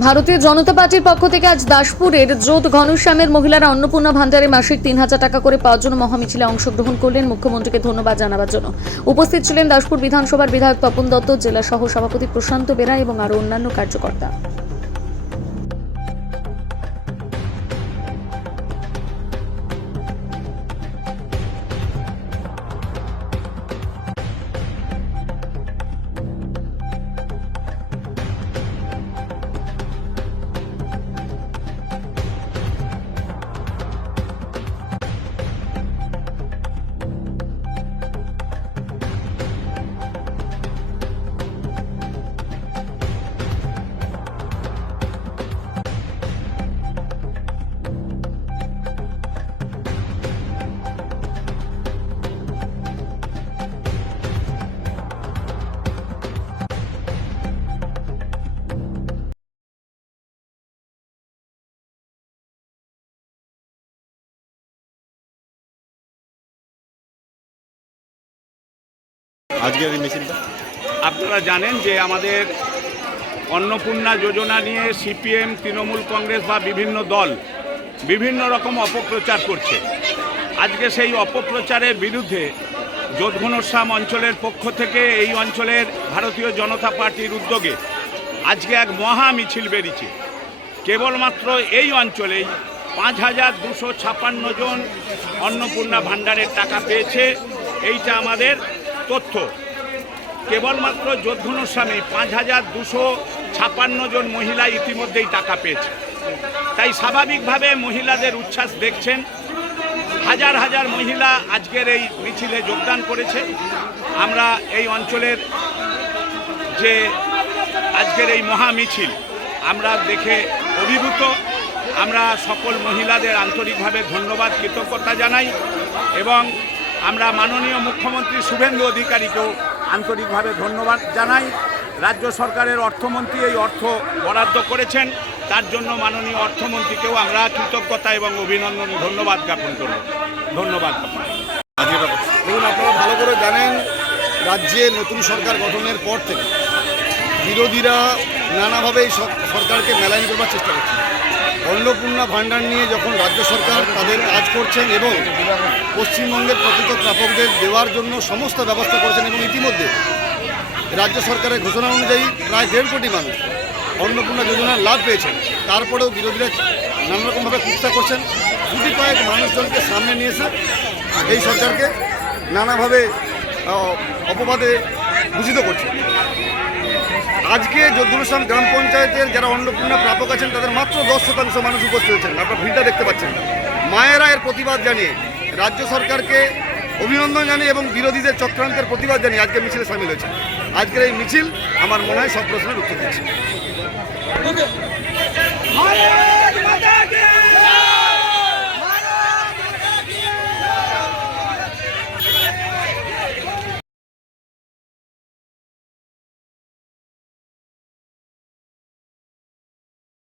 ভারতীয় জনতা পার্টির পক্ষ থেকে আজ দাসপুরের জোট ঘনশ্যামের মহিলারা অন্নপূর্ণা ভান্ডারে মাসিক ৩,০০০ টাকা করে পাওয়ার জন্য মহামিছিলে অংশগ্রহণ করলেন। মুখ্যমন্ত্রীকে ধন্যবাদ জানাবার জন্য উপস্থিত ছিলেন দাসপুর বিধানসভার বিধায়ক তপন দত্ত, জেলা সহ সভাপতি প্রশান্ত বেরা এবং আরও অন্যান্য কার্যকর্তা। আজকের এই মিছিলটা আপনারা জানেন যে আমাদের অন্নপূর্ণা যোজনা নিয়ে সিপিএম, তৃণমূল কংগ্রেস বা বিভিন্ন দল বিভিন্ন রকম অপপ্রচার করছে। আজকে সেই অপপ্রচারের বিরুদ্ধে জোট ঘনশ্যাম অঞ্চলের পক্ষ থেকে এই অঞ্চলের ভারতীয় জনতা পার্টির উদ্যোগে আজকে এক মহা মিছিল বেরিয়েছে। কেবলমাত্র এই অঞ্চলেই ৫,২৫৬ জন অন্নপূর্ণা ভাণ্ডারের টাকা পেয়েছে, এইটা আমাদের তথ্য। কেবলমাত্র জোট ঘনশ্যামে ৫,২৫৬ জন মহিলা ইতিমধ্যেই টাকা পেয়েছে। তাই স্বাভাবিকভাবে মহিলাদের উচ্ছ্বাস দেখছেন। হাজার হাজার মহিলা আজকের এই মিছিলে যোগদান করেছে। আমরা এই অঞ্চলের যে আজকের এই মহা মিছিল আমরা দেখে অভিভূত। আমরা সকল মহিলাদের আন্তরিকভাবে ধন্যবাদ, কৃতজ্ঞতা জানাই এবং আমরা মাননীয় মুখ্যমন্ত্রী শুভেন্দু অধিকারীকেও আন্তরিকভাবে ধন্যবাদ জানাই। রাজ্য সরকারের অর্থমন্ত্রী এই অর্থ বরাদ্দ করেছেন, তার জন্য মাননীয় অর্থমন্ত্রীকেও আমরা কৃতজ্ঞতা এবং অভিনন্দন ধন্যবাদ জ্ঞাপন করব। ধন্যবাদ। দেখুন, আপনারা ভালো করে জানেন, রাজ্যে নতুন সরকার গঠনের পর থেকে বিরোধীরা নানাভাবে এই সরকারকে মেলাইন করবার চেষ্টা করছে। অন্নপূর্ণা ভাণ্ডার নিয়ে যখন রাজ্য সরকার তাদের কাজ করছেন এবং পশ্চিমবঙ্গের প্রকৃত প্রাপকদের দেওয়ার জন্য সমস্ত ব্যবস্থা করেছেন এবং ইতিমধ্যে রাজ্য সরকারের ঘোষণা অনুযায়ী প্রায় ১.৫ কোটি মানুষ অন্নপূর্ণা যোজনার লাভ পেয়েছেন, তারপরেও বিরোধীরা নানারকমভাবে কুৎসা করছেন। গুটি কয়েক মানুষজনকে সামনে নিয়েছে এই সরকারকে নানাভাবে অপবাদে ভূষিত করছে। আজকে জোট ঘনশ্যাম গ্রাম পঞ্চায়েতের যারা অন্নপূর্ণা প্রাপক আছেন তাদের মাত্র 10% মানুষ উপস্থিত হয়েছেন। আপনারা ভিড়টা দেখতে পাচ্ছেন। মায়েরা এর প্রতিবাদ জানিয়ে রাজ্য সরকারকে অভিনন্দন জানিয়ে এবং বিরোধীদের চক্রান্তের প্রতিবাদ জানিয়ে আজকে মিছিলে সামিল হয়েছে। আজকের এই মিছিল আমার মনে হয় সব প্রশ্নের উত্তর দিচ্ছে।